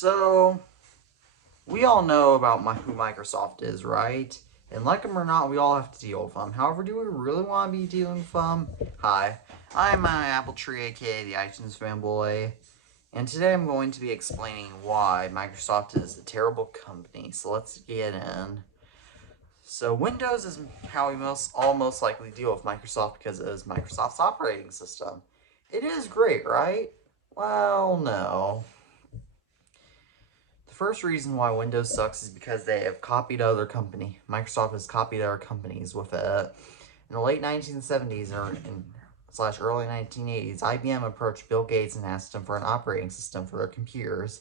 So, we all know about who Microsoft is, right? And like them or not, we all have to deal with them. However, do we really want to be dealing with them? Hi, I'm Apple Tree, aka the iTunes fanboy, and today I'm going to be explaining why Microsoft is a terrible company. So let's get in. So Windows is how we most likely deal with Microsoft because it is Microsoft's operating system. It is great, right? Well, no. The first reason why Windows sucks is because they have copied other company. Microsoft has copied other companies with it. In the late 1970s slash early 1980s, IBM approached Bill Gates and asked him for an operating system for their computers.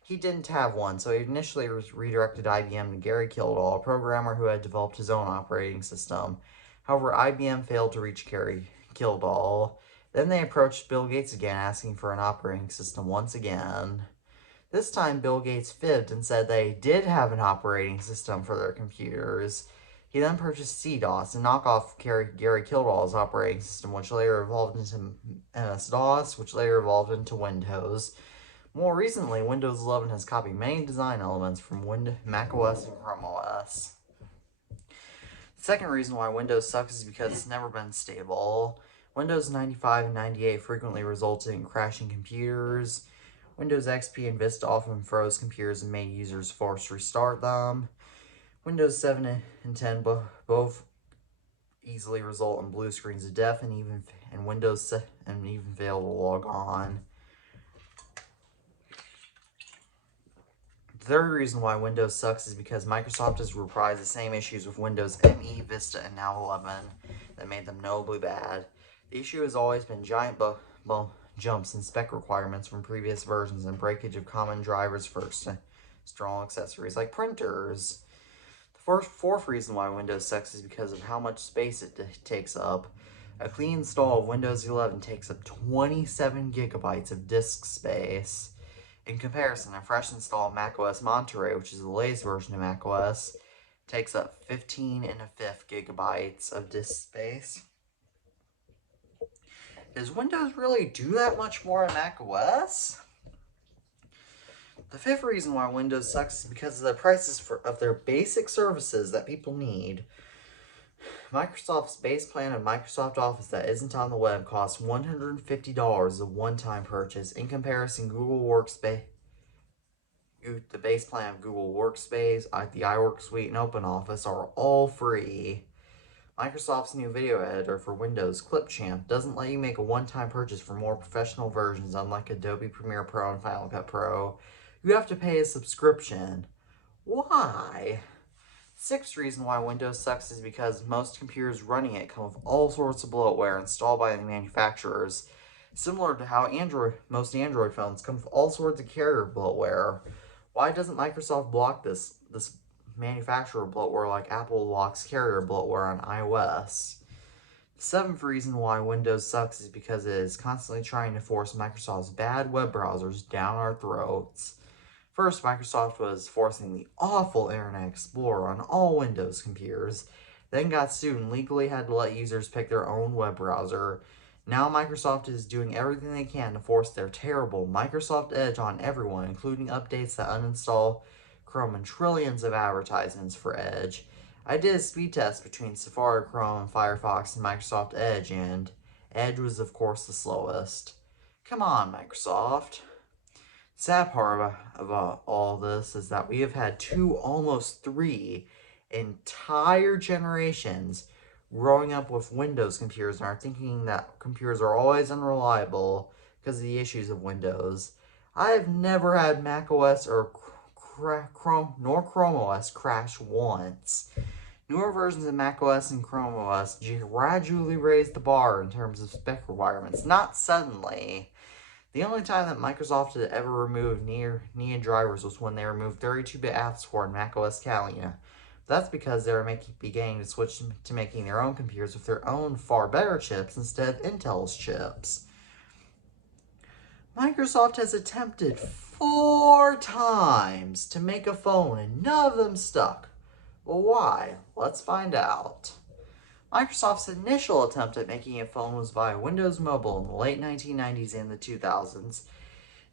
He didn't have one, so he initially redirected IBM to Gary Kildall, a programmer who had developed his own operating system. However, IBM failed to reach Gary Kildall. Then they approached Bill Gates again, asking for an operating system once again. This time, Bill Gates fibbed and said they did have an operating system for their computers. He then purchased CDOS, a knockoff Gary Kildall's operating system, which later evolved into MS-DOS, which later evolved into Windows. More recently, Windows 11 has copied many design elements from macOS and Chrome OS. The second reason why Windows sucks is because it's never been stable. Windows 95 and 98 frequently resulted in crashing computers. Windows XP and Vista often froze computers and made users forced to restart them. Windows 7 and 10 both easily result in blue screens of death and Windows even fail to log on. The third reason why Windows sucks is because Microsoft has reprised the same issues with Windows ME, Vista, and now 11 that made them notably bad. The issue has always been giant jumps in spec requirements from previous versions and breakage of common drivers for strong accessories like printers. The fourth reason why Windows sucks is because of how much space it takes up. A clean install of Windows 11 takes up 27 gigabytes of disk space. In comparison, a fresh install of macOS Monterey, which is the latest version of macOS, takes up 15 1/5 gigabytes of disk space. Does Windows really do that much more in macOS? The fifth reason why Windows sucks is because of the prices of their basic services that people need. Microsoft's base plan of Microsoft Office that isn't on the web costs $150 a one-time purchase. In comparison, the base plan of Google Workspace, the iWork Suite, and OpenOffice are all free. Microsoft's new video editor for Windows, Clipchamp, doesn't let you make a one-time purchase for more professional versions, unlike Adobe Premiere Pro and Final Cut Pro. You have to pay a subscription. Why? Sixth reason why Windows sucks is because most computers running it come with all sorts of bloatware installed by the manufacturers. Similar to how most Android phones come with all sorts of carrier bloatware. Why doesn't Microsoft block this manufacturer bloatware like Apple blocks carrier bloatware on iOS? The seventh reason why Windows sucks is because it is constantly trying to force Microsoft's bad web browsers down our throats. First, Microsoft was forcing the awful Internet Explorer on all Windows computers, then got sued and legally had to let users pick their own web browser. Now Microsoft is doing everything they can to force their terrible Microsoft Edge on everyone, including updates that uninstall Chrome and trillions of advertisements for Edge. I did a speed test between Safari, Chrome, Firefox, and Microsoft Edge, and Edge was of course the slowest. Come on, Microsoft. Sad part of all this is that we have had almost three entire generations growing up with Windows computers and are thinking that computers are always unreliable because of the issues of Windows. I have never had macOS or Chrome OS crash once. Newer versions of macOS and Chrome OS gradually raise the bar in terms of spec requirements, not suddenly. The only time that Microsoft had ever removed NIA drivers was when they removed 32-bit app support in macOS Catalina. That's because they were beginning to switch to making their own computers with their own far better chips instead of Intel's chips. Microsoft has attempted 4 times to make a phone and none of them stuck. Well, why? Let's find out. Microsoft's initial attempt at making a phone was via Windows Mobile in the late 1990s and the 2000s.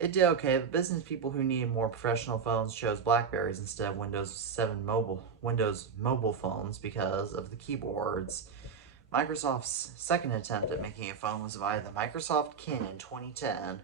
It did okay, but business people who needed more professional phones chose Blackberries instead of Windows mobile phones because of the keyboards. Microsoft's second attempt at making a phone was via the Microsoft Kin in 2010.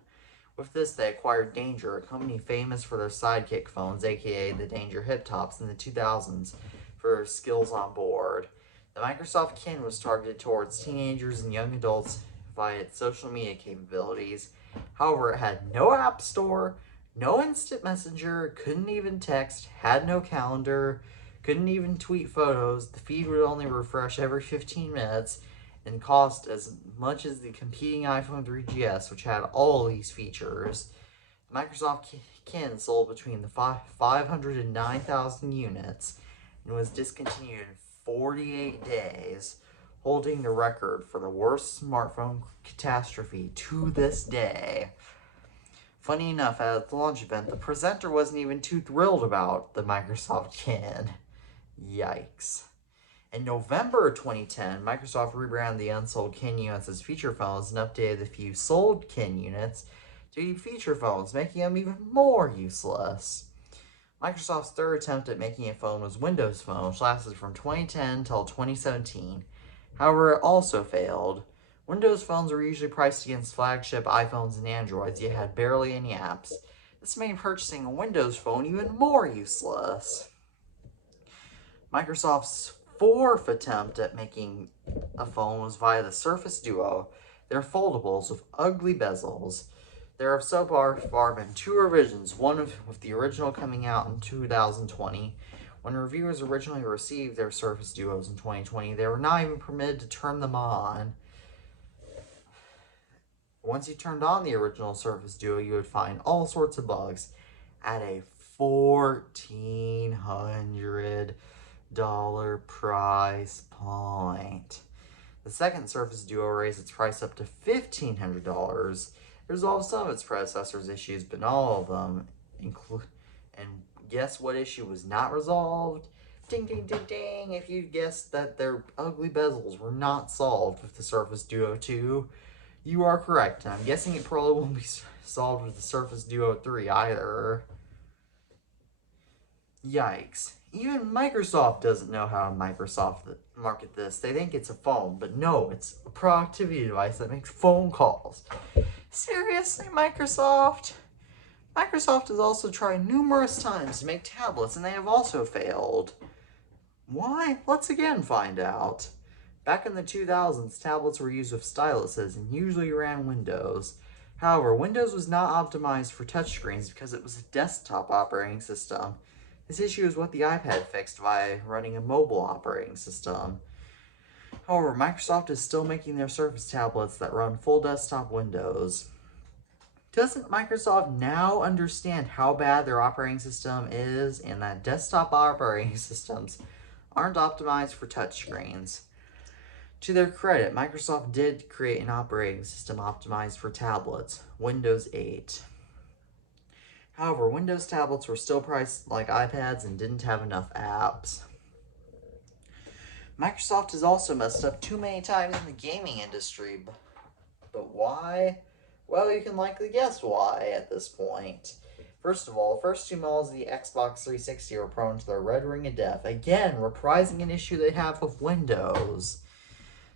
With this, they acquired Danger, a company famous for their sidekick phones, aka the Danger Hip Tops, in the 2000s for skills on board. The Microsoft Kin was targeted towards teenagers and young adults via its social media capabilities. However, it had no app store, no instant messenger, couldn't even text, had no calendar, couldn't even tweet photos. The feed would only refresh every 15 minutes and cost as much as the competing iPhone 3GS, which had all these features. The Microsoft Kin sold between the 500 and 9,000 units and was discontinued in 48 days, holding the record for the worst smartphone catastrophe to this day. Funny enough, at the launch event, the presenter wasn't even too thrilled about the Microsoft Kin. Yikes. In November 2010, Microsoft rebranded the unsold Kin units as feature phones and updated the few sold Kin units to be feature phones, making them even more useless. Microsoft's third attempt at making a phone was Windows Phone, which lasted from 2010 until 2017. However, it also failed. Windows phones were usually priced against flagship iPhones and Androids, yet had barely any apps. This made purchasing a Windows phone even more useless. Microsoft's fourth attempt at making a phone was via the Surface Duo. They're foldables with ugly bezels. There have so far been two revisions, one with the original coming out in 2020. When reviewers originally received their Surface Duos in 2020, they were not even permitted to turn them on. Once you turned on the original Surface Duo, you would find all sorts of bugs at a $1,400 price point. The second Surface Duo raised its price up to $1,500. It resolved some of its predecessor's issues, but not all of them. And guess what issue was not resolved? Ding, ding, ding, ding. If you guessed that their ugly bezels were not solved with the Surface Duo 2, you are correct. And I'm guessing it probably won't be solved with the Surface Duo 3 either. Yikes. Even Microsoft doesn't know how to market this. They think it's a phone, but no, it's a productivity device that makes phone calls. Seriously, Microsoft? Microsoft has also tried numerous times to make tablets, and they have also failed. Why? Let's again find out. Back in the 2000s, tablets were used with styluses and usually ran Windows. However, Windows was not optimized for touchscreens because it was a desktop operating system. This issue is what the iPad fixed by running a mobile operating system. However, Microsoft is still making their Surface tablets that run full desktop Windows. Doesn't Microsoft now understand how bad their operating system is and that desktop operating systems aren't optimized for touchscreens? To their credit, Microsoft did create an operating system optimized for tablets, Windows 8. However, Windows tablets were still priced like iPads and didn't have enough apps. Microsoft has also messed up too many times in the gaming industry. But why? Well, you can likely guess why at this point. First of all, the first two models of the Xbox 360 were prone to their red ring of death, again reprising an issue they have with Windows.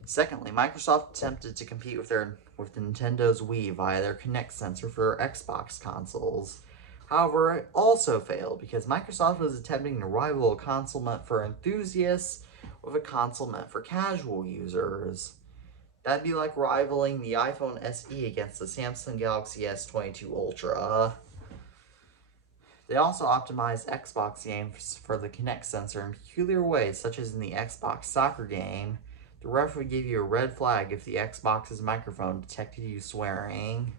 Secondly, Microsoft attempted to compete with Nintendo's Wii via their Kinect sensor for Xbox consoles. However, it also failed because Microsoft was attempting to rival a console meant for enthusiasts with a console meant for casual users. That'd be like rivaling the iPhone SE against the Samsung Galaxy S22 Ultra. They also optimized Xbox games for the Kinect sensor in peculiar ways, such as in the Xbox soccer game. The ref would give you a red flag if the Xbox's microphone detected you swearing.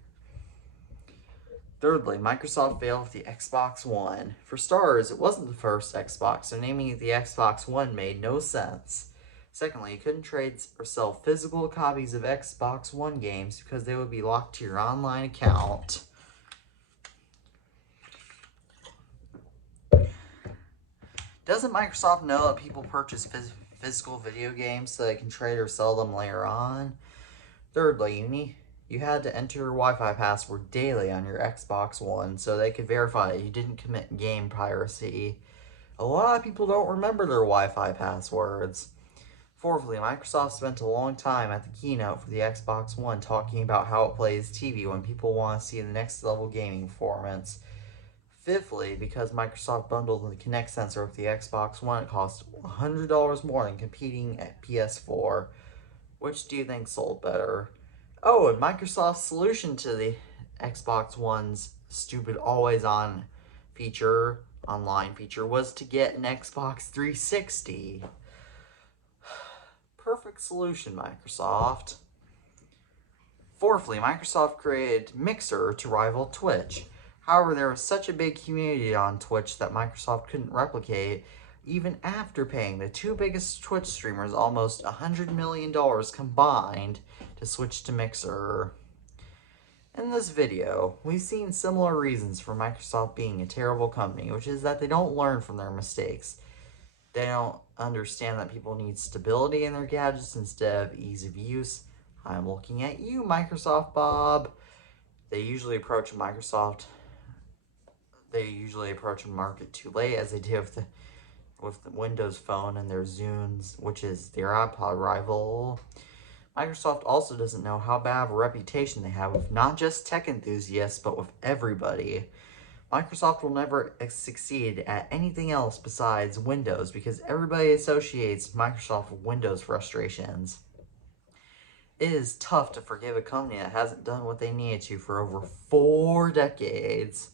Thirdly, Microsoft failed with the Xbox One. For starters, it wasn't the first Xbox, so naming it the Xbox One made no sense. Secondly, you couldn't trade or sell physical copies of Xbox One games because they would be locked to your online account. Doesn't Microsoft know that people purchase physical video games so they can trade or sell them later on? Thirdly, you had to enter your Wi-Fi password daily on your Xbox One so they could verify that you didn't commit game piracy. A lot of people don't remember their Wi-Fi passwords. Fourthly, Microsoft spent a long time at the keynote for the Xbox One talking about how it plays TV when people want to see the next level gaming performance. Fifthly, because Microsoft bundled the Kinect sensor with the Xbox One, it cost $100 more than competing at PS4. Which do you think sold better? Oh, and Microsoft's solution to the Xbox One's stupid always-on online feature, was to get an Xbox 360. Perfect solution, Microsoft. Fourthly, Microsoft created Mixer to rival Twitch. However, there was such a big community on Twitch that Microsoft couldn't replicate, even after paying the two biggest Twitch streamers almost $100 million combined to switch to Mixer. In this video, we've seen similar reasons for Microsoft being a terrible company, which is that they don't learn from their mistakes. They don't understand that people need stability in their gadgets instead of ease of use. I'm looking at you, Microsoft Bob. They usually approach a market too late, as they did with the Windows Phone and their Zunes, which is their iPod rival. Microsoft also doesn't know how bad of a reputation they have with not just tech enthusiasts, but with everybody. Microsoft will never succeed at anything else besides Windows because everybody associates Microsoft with Windows frustrations. It is tough to forgive a company that hasn't done what they needed to for over 4 decades.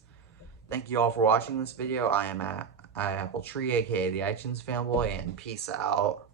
Thank you all for watching this video. I am Appletree, aka the iTunes Fanboy, and peace out.